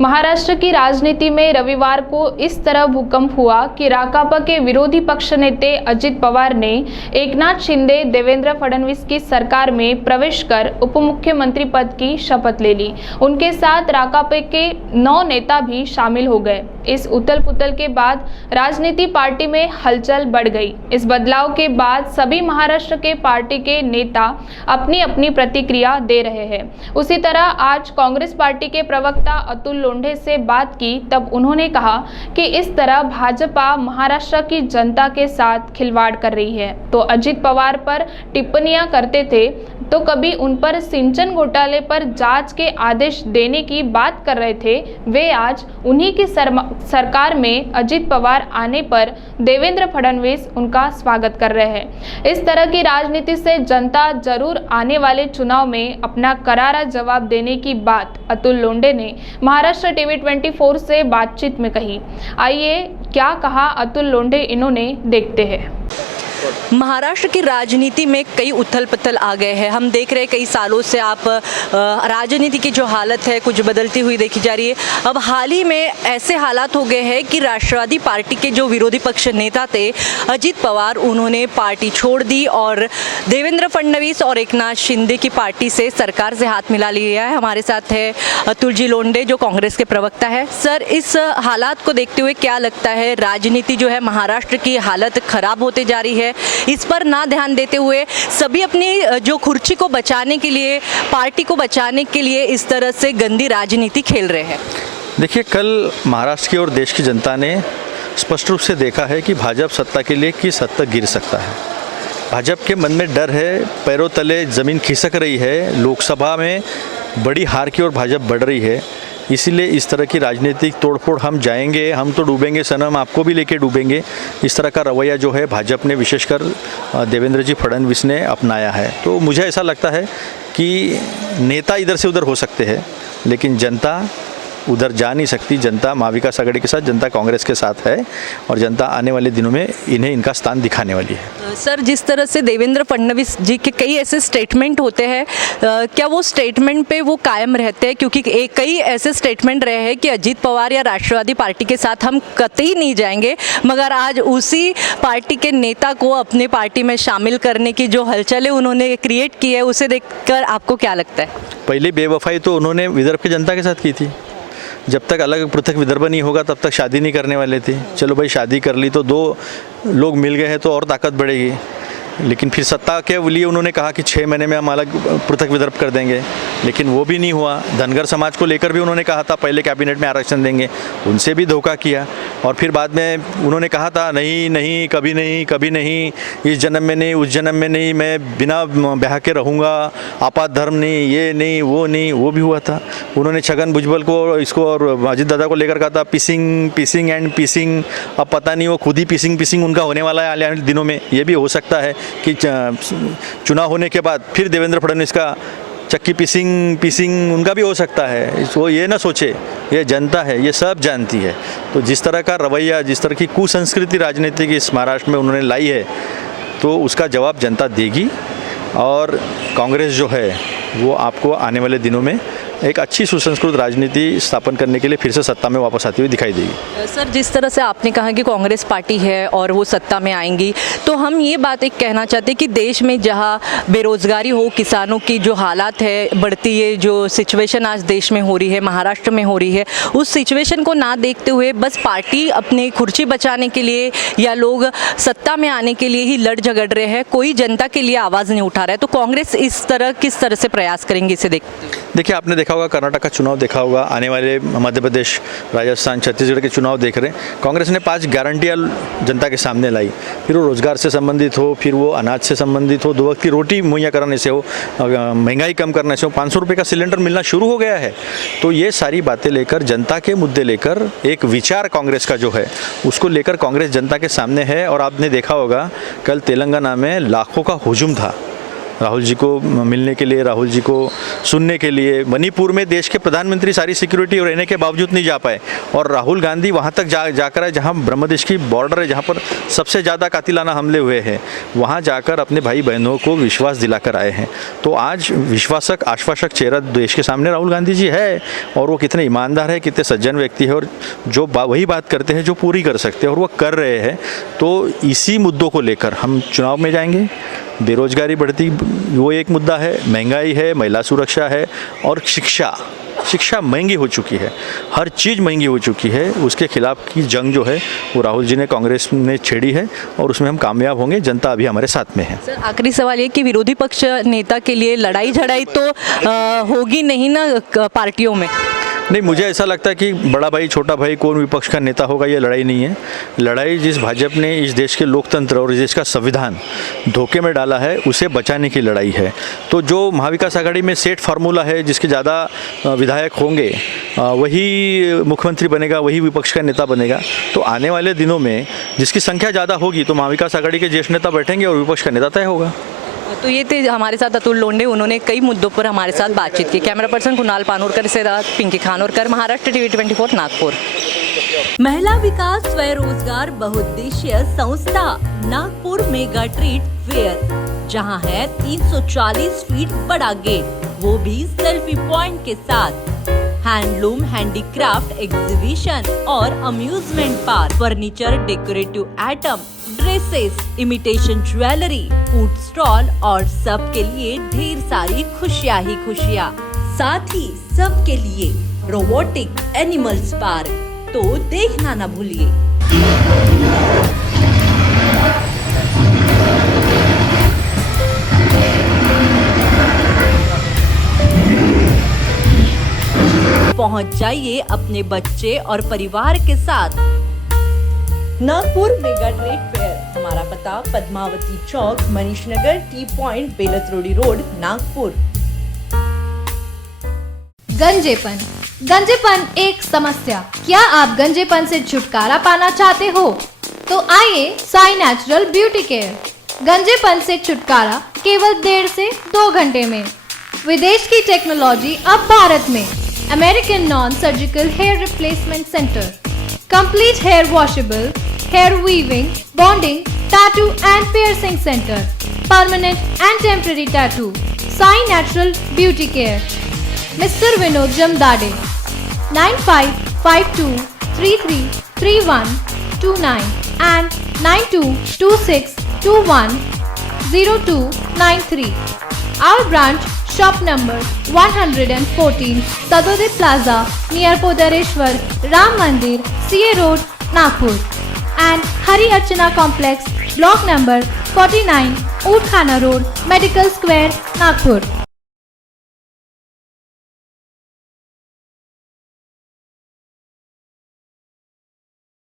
महाराष्ट्र की राजनीति में रविवार को इस तरह भूकंप हुआ कि राकापा के विरोधी पक्ष नेता अजित पवार ने एकनाथ शिंदे देवेंद्र फडणवीस की सरकार में प्रवेश कर उप मुख्यमंत्री पद की शपथ ले ली। उनके साथ राकापा के 9 नेता भी शामिल हो गए। इस उथल पुथल के बाद राजनीति पार्टी में हलचल बढ़ गई। इस बदलाव के बाद सभी महाराष्ट्र के पार्टी के नेता अपनी अपनी प्रतिक्रिया दे रहे हैं। उसी तरह आज कांग्रेस पार्टी के प्रवक्ता अतुल लोंढे से बात की, तब उन्होंने कहा कि इस तरह भाजपा महाराष्ट्र की जनता के साथ खिलवाड़ कर रही है। तो अजित पवार पर टिप्पणियां करते थे तो कभी उन पर सिंचन घोटाले पर जांच के आदेश देने की बात कर रहे थे। वे आज उन्हीं की सरकार में अजित पवार आने पर देवेंद्र फडणवीस उनका स्वागत कर रहे हैं। इस तरह की राजनीति से जनता जरूर आने वाले चुनाव में अपना करारा जवाब देने की बात अतुल लोंढे ने महाराष्ट्र टीवी 24 से बातचीत में कही। आइए क्या कहा अतुल लोंढे, इन्होंने देखते हैं। महाराष्ट्र की राजनीति में कई उथल पुथल आ गए हैं। हम देख रहे हैं कई सालों से आप राजनीति की जो हालत है कुछ बदलती हुई देखी जा रही है। अब हाल ही में ऐसे हालात हो गए हैं कि राष्ट्रवादी पार्टी के जो विरोधी पक्ष नेता थे अजित पवार, उन्होंने पार्टी छोड़ दी और देवेंद्र फडणवीस और एकनाथ शिंदे की पार्टी से सरकार से हाथ मिला लिया है। हमारे साथ है अतुल जी लोंढे जो कांग्रेस के प्रवक्ता है। सर, इस हालात को देखते हुए क्या लगता है, राजनीति जो है महाराष्ट्र की हालत खराब होते जा रही है, इस पर ना ध्यान देते हुए सभी अपनी जो कुर्सी को बचाने के लिए, पार्टी को बचाने के लिए इस तरह से गंदी राजनीति खेल रहे हैं? देखिए, कल महाराष्ट्र की और देश की जनता ने स्पष्ट रूप से देखा है कि भाजपा सत्ता के लिए किस हद तक गिर सकता है। भाजपा के मन में डर है, पैरों तले ज़मीन खिसक रही है, लोकसभा में बड़ी हार की ओर भाजपा बढ़ रही है। इसीलिए इस तरह की राजनीतिक तोड़फोड़, हम जाएंगे, हम तो डूबेंगे सनम, आपको भी लेके डूबेंगे, इस तरह का रवैया जो है भाजपा ने, विशेषकर देवेंद्र जी फडणवीस ने अपनाया है। तो मुझे ऐसा लगता है कि नेता इधर से उधर हो सकते हैं लेकिन जनता उधर जा नहीं सकती। जनता महाविकास आघाड़ी के साथ, जनता कांग्रेस के साथ है और जनता आने वाले दिनों में इन्हें इनका स्थान दिखाने वाली है। सर, जिस तरह से देवेंद्र फडणवीस जी के कई ऐसे स्टेटमेंट होते हैं, क्या वो स्टेटमेंट पे वो कायम रहते हैं? क्योंकि कई ऐसे स्टेटमेंट रहे हैं कि अजित पवार या राष्ट्रवादी पार्टी के साथ हम कतई नहीं जाएंगे, मगर आज उसी पार्टी के नेता को अपने पार्टी में शामिल करने की जो हलचलें उन्होंने क्रिएट की है, उसे देखकर आपको क्या लगता है? पहली बेवफाई तो उन्होंने विदर्भ की जनता के साथ की थी। जब तक अलग पृथक विदर्भ नहीं होगा तब तक शादी नहीं करने वाले थे। चलो भाई, शादी कर ली तो 2 लोग मिल गए हैं तो और ताकत बढ़ेगी। लेकिन फिर सत्ता के लिए उन्होंने कहा कि 6 महीने में हम अलग पृथक विदर्भ कर देंगे, लेकिन वो भी नहीं हुआ। धनगर समाज को लेकर भी उन्होंने कहा था पहले कैबिनेट में आरक्षण देंगे, उनसे भी धोखा किया। और फिर बाद में उन्होंने कहा था नहीं नहीं, कभी नहीं, कभी नहीं, इस जन्म में नहीं, उस जन्म में नहीं, मैं बिना ब्याह के रहूँगा, आपात धर्म नहीं, ये नहीं, वो भी हुआ था। उन्होंने छगन भुजबल को, इसको और अजित दादा को लेकर कहा था पीसिंग एंड पीसिंग। अब पता नहीं वो खुद ही पीसिंग उनका होने वाला है आने वाले दिनों में। ये भी हो सकता है कि चुनाव होने के बाद फिर देवेंद्र फडणवीस का चक्की पीसिंग उनका भी हो सकता है। वो ये ना सोचे, ये जनता है, ये सब जानती है। तो जिस तरह का रवैया, जिस तरह की कुसंस्कृति राजनीति की इस महाराष्ट्र में उन्होंने लाई है, तो उसका जवाब जनता देगी। और कांग्रेस जो है वो आपको आने वाले दिनों में एक अच्छी सुसंस्कृत राजनीति स्थापन करने के लिए फिर से सत्ता में वापस आती हुई दिखाई देगी। सर, जिस तरह से आपने कहा कि कांग्रेस पार्टी है और वो सत्ता में आएंगी, तो हम ये बात एक कहना चाहते हैं कि देश में जहाँ बेरोजगारी हो, किसानों की जो हालात है बढ़ती है, जो सिचुएशन आज देश में हो रही है, महाराष्ट्र में हो रही है, उस सिचुएशन को ना देखते हुए बस पार्टी अपनी कुर्सी बचाने के लिए या लोग सत्ता में आने के लिए ही लड़ झगड़ रहे हैं, कोई जनता के लिए आवाज़ नहीं उठा रहा है। तो कांग्रेस इस तरह किस तरह से प्रयास करेंगी, इसे देखिए, आपने देखा होगा कर्नाटक का चुनाव देखा होगा, आने वाले मध्य प्रदेश, राजस्थान, छत्तीसगढ़ के चुनाव देख रहे हैं। कांग्रेस ने 5 गारंटियाँ जनता के सामने लाई। फिर वो रोजगार से संबंधित हो, फिर वो अनाज से संबंधित हो, 2 वक्त की रोटी मुहैया कराने से हो, महंगाई कम करने से हो, 500 रुपये का सिलेंडर मिलना शुरू हो गया है। तो ये सारी बातें लेकर, जनता के मुद्दे लेकर एक विचार कांग्रेस का जो है उसको लेकर कांग्रेस जनता के सामने है। और आपने देखा होगा कल तेलंगाना में लाखों का हुजूम था। राहुल जी को मिलने के लिए, राहुल जी को सुनने के लिए। मणिपुर में देश के प्रधानमंत्री सारी सिक्योरिटी रहने के बावजूद नहीं जा पाए और राहुल गांधी वहाँ तक जाकर है जहाँ ब्रह्मदेश की बॉर्डर है, जहाँ पर सबसे ज़्यादा कातिलाना हमले हुए हैं, वहाँ जाकर अपने भाई बहनों को विश्वास दिलाकर आए हैं। तो आज विश्वासक आश्वासक चेहरा देश के सामने राहुल गांधी जी है और वो कितने ईमानदार है, कितने सज्जन व्यक्ति है और जो वही बात करते हैं जो पूरी कर सकते हैं और वो कर रहे हैं। तो इसी मुद्दों को लेकर हम चुनाव में जाएंगे। बेरोजगारी बढ़ती वो एक मुद्दा है, महंगाई है, महिला सुरक्षा है और शिक्षा महंगी हो चुकी है, हर चीज़ महंगी हो चुकी है। उसके खिलाफ की जंग जो है वो राहुल जी ने, कांग्रेस ने छेड़ी है और उसमें हम कामयाब होंगे। जनता अभी हमारे साथ में है। सर, आखिरी सवाल ये कि विरोधी पक्ष नेता के लिए लड़ाई झड़ाई तो होगी नहीं ना पार्टियों में? नहीं, मुझे ऐसा लगता है कि बड़ा भाई छोटा भाई कौन विपक्ष का नेता होगा ये लड़ाई नहीं है। लड़ाई जिस भाजपा ने इस देश के लोकतंत्र और इस देश का संविधान धोखे में डाला है उसे बचाने की लड़ाई है। तो जो महाविकास आघाड़ी में सेट फार्मूला है, जिसके ज़्यादा विधायक होंगे वही मुख्यमंत्री बनेगा, वही विपक्ष का नेता बनेगा। तो आने वाले दिनों में जिसकी संख्या ज़्यादा होगी तो महाविकास आघाड़ी के ज्येष्ठ नेता बैठेंगे और विपक्ष का नेता तय होगा। तो ये थे हमारे साथ अतुल लोंढे, उन्होंने कई मुद्दों पर हमारे साथ बातचीत की। कैमरा पर्सन कुणाल पानोरकर से रात पिंकी खानोरकर, महाराष्ट्र टीवी 24 नागपुर। महिला विकास स्वरोजगार बहुउद्देशीय संस्था नागपुर मेगा ट्रेड फेयर, जहां है 340 फीट बड़ा गेट, वो भी सेल्फी पॉइंट के साथ। हैंडलूम, हैंडीक्राफ्ट एग्जीबिशन और amusement park, furniture, decorative item, dresses, imitation jewellery, food stall और सबके लिए ढेर सारी खुशियां ही खुशियां। साथ ही सबके लिए रोबोटिक एनिमल्स पार्क, तो देखना ना भूलिए। पहुंच जाइए अपने बच्चे और परिवार के साथ। नागपुर मेगा ट्रेड फेयर, हमारा पता Padmavati Chowk, Manish Nagar, T point, Beltarodi road, Nagpur. गंजेपन एक समस्या। क्या आप गंजेपन से छुटकारा पाना चाहते हो? तो आइए साई नेचुरल ब्यूटी केयर। गंजेपन से छुटकारा केवल 1.5 से 2 घंटे में। विदेश की टेक्नोलॉजी अब भारत में। American non surgical hair replacement centre, complete hair washable, hair weaving, bonding, tattoo and piercing centre, permanent and temporary tattoo. Sai natural beauty care, mister Vinod Jamdade, 9552333129 and 9226210293. Our branch, shop number 114, Sadode Plaza, near Podareshwar Ram Mandir, CA Road, Nagpur, and Hari Archana Complex, block number 49, Oud Khana Road, Medical Square, Nagpur.